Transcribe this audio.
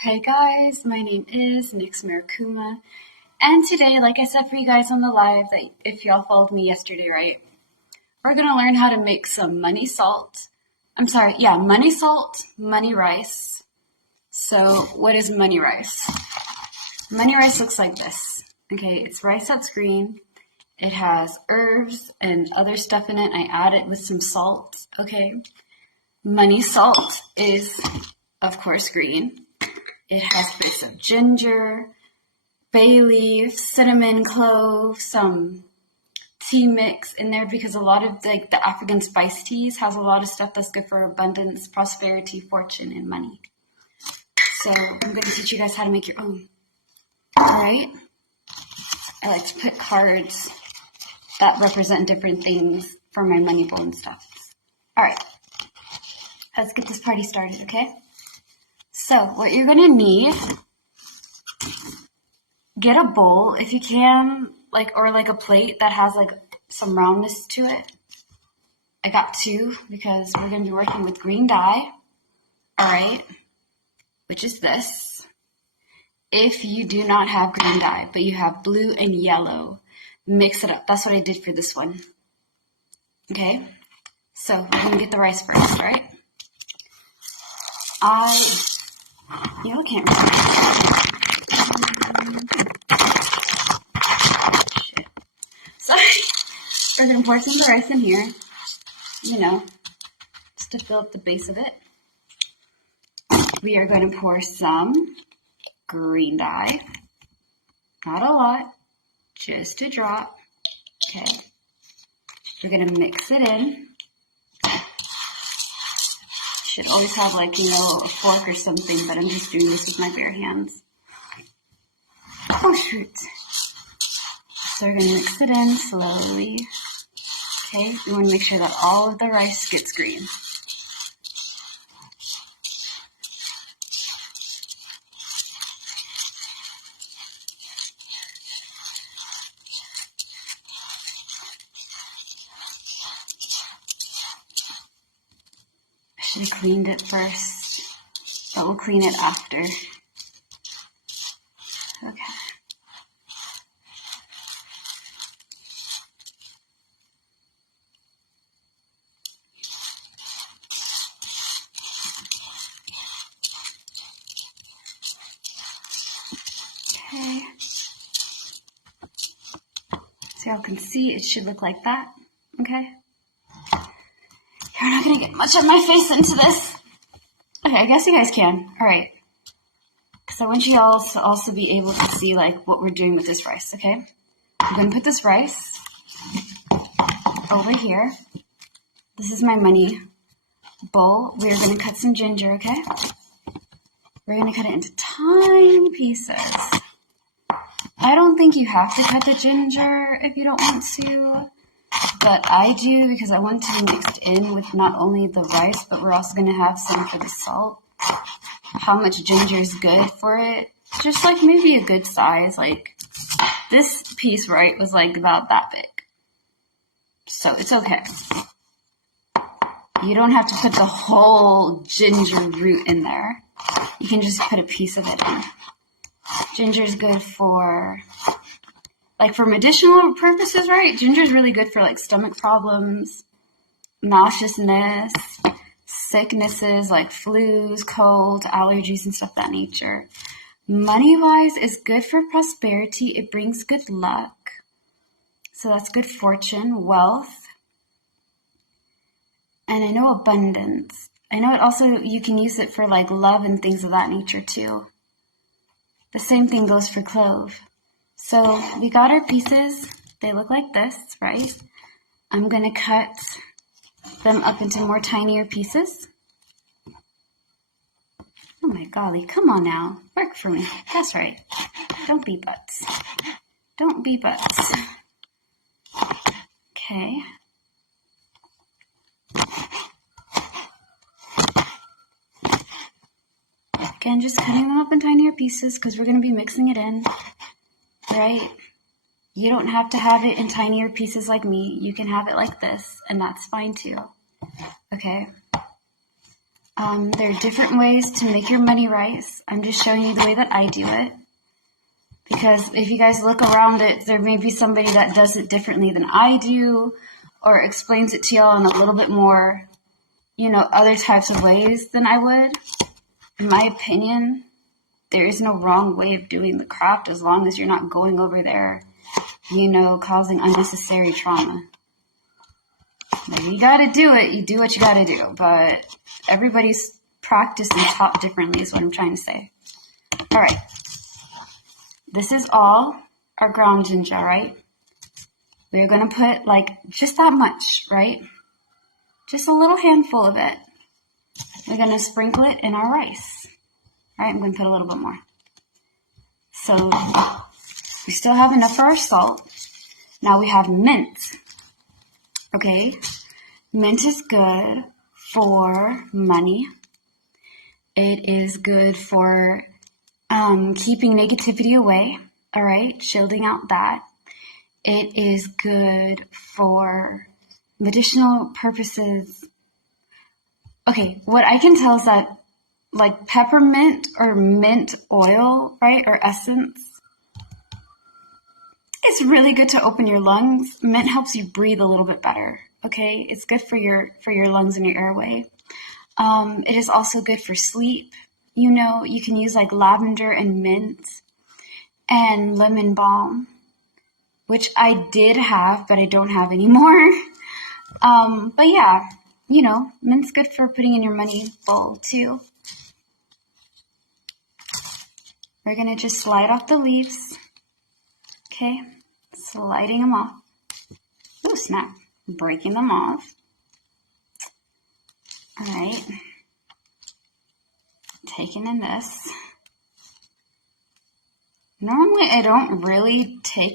Hey guys, my name is Nix Marikuma, and today, like I said for you guys on the live, that if y'all followed me yesterday, right, we're gonna learn how to make some money salt. Money salt, money rice. So, what is money rice? Money rice looks like this. Okay, it's rice that's green. It has herbs and other stuff in it. I add it with some salt. Okay, money salt is, of course, green. It has bits of ginger, bay leaf, cinnamon, clove, some tea mix in there because a lot of the African spice teas has a lot of stuff that's good for abundance, prosperity, fortune, and money. So I'm going to teach you guys how to make your own. All right. I like to put cards that represent different things for my money bowl and stuff. All right. Let's get this party started, okay? So what you're going to need, get a bowl if you can, or a plate that has some roundness to it. I got two because we're going to be working with green dye, all right, which is this. If you do not have green dye, but you have blue and yellow, mix it up. That's what I did for this one. Okay, so we're going to get the rice first, right? Y'all can't read. Shit. Sorry. We're going to pour some of the rice in here, just to fill up the base of it. We are going to pour some green dye. Not a lot, just a drop. Okay. We're going to mix it in. Should always have a fork or something, but I'm just doing this with my bare hands. Oh shoot. So we're going to mix it in slowly. Okay, we want to make sure that all of the rice gets green. I should have cleaned it first, but we'll clean it after. Okay. Okay. So y'all can see it should look like that. Okay. You're not going to get much of my face into this. Okay, I guess you guys can. All right. Because I want you all to also be able to see what we're doing with this rice, okay? I'm going to put this rice over here. This is my money bowl. We're going to cut some ginger, okay? We're going to cut it into tiny pieces. I don't think you have to cut the ginger if you don't want to, but I do because I want to be mixed in with not only the rice, but we're also going to have some for the salt. How much ginger is good for it? Just maybe a good size. This piece, right, was about that big. So it's okay. You don't have to put the whole ginger root in there. You can just put a piece of it in. Ginger is good for medicinal purposes, right? Ginger is really good for stomach problems, nauseousness, sicknesses like flus, cold, allergies, and stuff of that nature. Money-wise, is good for prosperity. It brings good luck. So that's good fortune, wealth, and I know abundance. I know it also, you can use it for love and things of that nature too. The same thing goes for clove. So we got our pieces. They look like this, right? I'm going to cut them up into more tinier pieces. Oh my golly, come on now. Work for me. That's right. Don't be butts. Don't be butts. Okay. Again, just cutting them up in tinier pieces because we're going to be mixing it in, right? You don't have to have it in tinier pieces like me. You can have it like this, and that's fine too. Okay. There are different ways to make your money rice. I'm just showing you the way that I do it. Because if you guys look around it, there may be somebody that does it differently than I do, or explains it to y'all in a little bit more, other types of ways than I would. In my opinion, there is no wrong way of doing the craft as long as you're not going over there, causing unnecessary trauma. If you gotta do it, you do what you gotta do, but everybody's practiced and taught differently is what I'm trying to say. All right. This is all our ground ginger, right? We're going to put just that much, right? Just a little handful of it. We're going to sprinkle it in our rice. All right, I'm going to put a little bit more. So we still have enough for our salt. Now we have mint. Okay, mint is good for money. It is good for keeping negativity away, all right, shielding out that. It is good for medicinal purposes. Okay, what I can tell is that peppermint or mint oil, right, or essence, it's really good to open your lungs. Mint helps you breathe a little bit better, okay? It's good for your lungs and your airway. It is also good for sleep. You can use lavender and mint and lemon balm, which I did have, but I don't have anymore. But yeah, mint's good for putting in your money bowl too. We're going to just slide off the leaves. Okay, sliding them off. Oh, snap. Breaking them off. All right. Taking in this. Normally I don't really take